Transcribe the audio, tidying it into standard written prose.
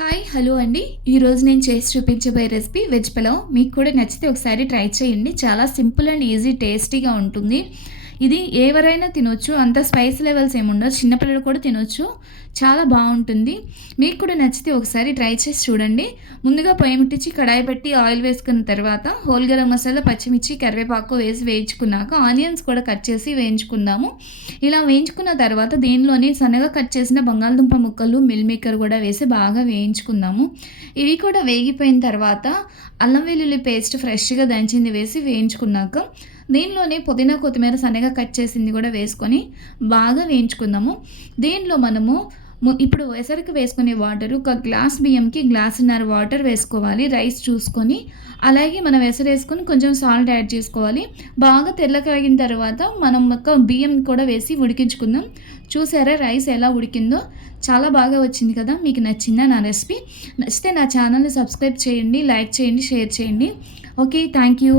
Hi hello అండి. ఈరోజు నేను చేసి చూపించబోయే రెసిపీ వెజ్ పలావ్. మీకు కూడా నచ్చితే ఒకసారి ట్రై చేయండి. చాలా సింపుల్ అండ్ ఈజీ టేస్టీగా ఉంటుంది. ఇది ఎవరైనా తినొచ్చు. అంత స్పైస్ లెవెల్స్ ఏముండవు. చిన్నపిల్లలు కూడా తినొచ్చు. చాలా బాగుంటుంది. మీకు కూడా నచ్చితే ఒకసారి ట్రై చేసి చూడండి. ముందుగా పొయ్యి ముట్టించి కడాయి పెట్టి ఆయిల్ వేసుకున్న తర్వాత హోల్ గరం మసాలా, పచ్చిమిర్చి, కరివేపాకు వేసి వేయించుకున్నాక ఆనియన్స్ కూడా కట్ చేసి వేయించుకుందాము. ఇలా వేయించుకున్న తర్వాత దీనిలోని సన్నగా కట్ చేసిన బంగాళదుంప ముక్కలు, మిల్ మేకర్ కూడా వేసి బాగా వేయించుకుందాము. ఇవి కూడా వేగిపోయిన తర్వాత అల్లం వెల్లుల్లి పేస్ట్ ఫ్రెష్గా దంచింది వేసి వేయించుకున్నాక దీనిలోనే పుదీనా, కొత్తిమీర సన్నగా కట్ చేసింది కూడా వేసుకొని బాగా వేయించుకుందాము. దీనిలో మనము ఇప్పుడు ఎసరికి వేసుకునే వాటర్ ఒక గ్లాస్ బియ్యంకి గ్లాసున్నర వాటర్ వేసుకోవాలి. రైస్ చూసుకొని అలాగే మనం ఎసరేసుకొని కొంచెం సాల్ట్ యాడ్ చేసుకోవాలి. బాగా తెల్లకాగిన తర్వాత మనం ఒక బియ్యం కూడా వేసి ఉడికించుకుందాం. చూసారా రైస్ ఎలా ఉడికిందో? చాలా బాగా వచ్చింది కదా. మీకు నచ్చిందా నా రెసిపీ? నచ్చితే నా ఛానల్ని సబ్స్క్రైబ్ చేయండి, లైక్ చేయండి, షేర్ చేయండి. Okay, thank you.